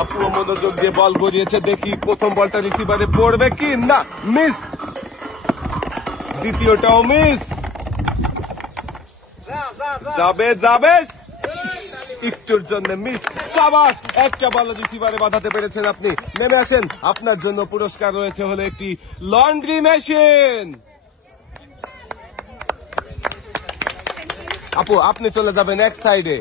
আপু মনোযোগ দিয়ে বল গড়িয়েছে, দেখি প্রথম বলটা রিসিভারে পড়বে কি না, মিস। দ্বিতীয়টাও মিস। যাবে যাবে, একটুর জন্য মিস। সাবাস, একটা বল রিসিভারে বাঁধাতে পেরেছেন আপনি। নেমে আসেন, আপনার জন্য পুরস্কার রয়েছে হলো একটি লন্ড্রি মেশিন। আপু আপনি চলে যাবেন এক সাইডে।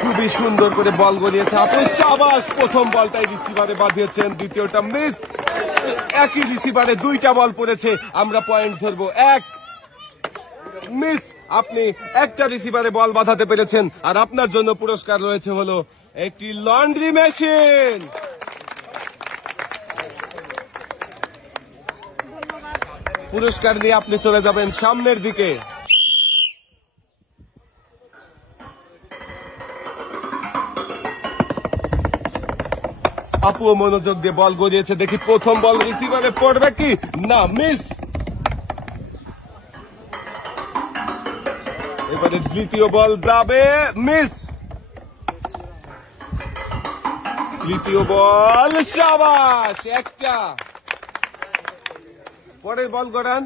খুবই সুন্দর করে বল গড়িয়েছে আপু। সাবাস, প্রথম বলটাই রিসিভারে বাঁধিয়েছেন, দ্বিতীয়টা মিস। একই রিসিভারে দুইটা বল পড়েছে, আমরা পয়েন্ট ধরবো। এক মিস। আপনি একটা রিসিভারে বল বাঁধাতে পেরেছেন, আর আপনার জন্য পুরস্কার রয়েছে হলো একটি লন্ড্রি মেশিন। পুরস্কার নিয়ে আপনি চলে যাবেন সামনের দিকে। আপু মনোযোগ দিয়ে বল গড়িয়েছে, দেখি প্রথম বল রিসিভারে পড়বে কি না, মিস। এবারে দ্বিতীয় বল যাবে, মিস। তৃতীয় বল, সাবাস, একটা। পরের বল গড়ান।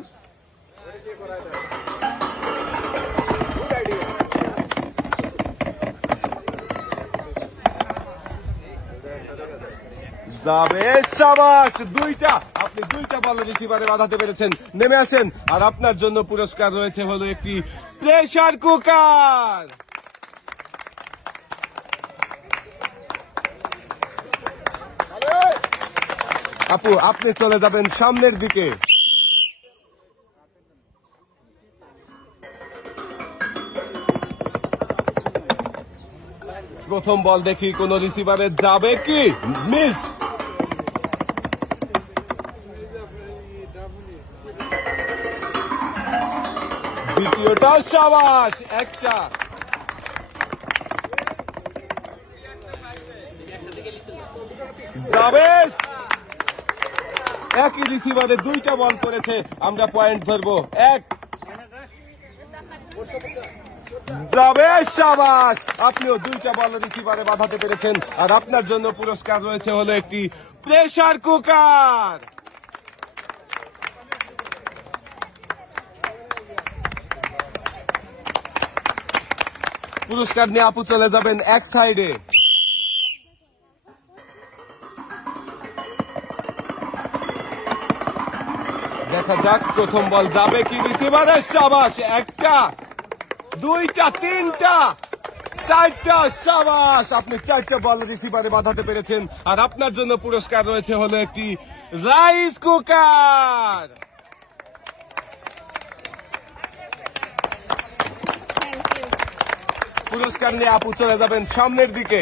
যাবে, সাবাস, দুইটা। আপনি দুইটা বল রিসিভারে বাঁধাতে পেরেছেন। নেমে আসেন, আর আপনার জন্য পুরস্কার রয়েছে হলো একটি প্রেসার কুকার। আপু আপনি চলে যাবেন সামনের দিকে। প্রথম বল দেখি কোন রিসিভারে যাবে কি, মিস। দ্বিতীয়টা, সাবাস, একটা। যাবে, একই রিসিভারে দুইটা বল পড়েছে, আমরা পয়েন্ট ধরবো। এক, যাবে, সাবাস, আপনিও দুইটা বল রিসিভারে বাঁধাতে পেরেছেন, আর আপনার জন্য পুরস্কার রয়েছে হলো একটি প্রেসার কুকার। পুরস্কার নিয়ে আপু চলে যাবেন এক সাইডে। দেখা যাক প্রথম বল যাবে কি রিসিভারে, সাবাস, একটা, দুইটা, তিনটা, চারটা, সাবাস, আপনি চারটা বল রিসিভারে বাঁধাতে পেরেছেন, আর আপনার জন্য পুরস্কার রয়েছে হলো একটি রাইস কুকার। পুরস্কার নিয়ে আপু চলে যাবেন সামনের দিকে।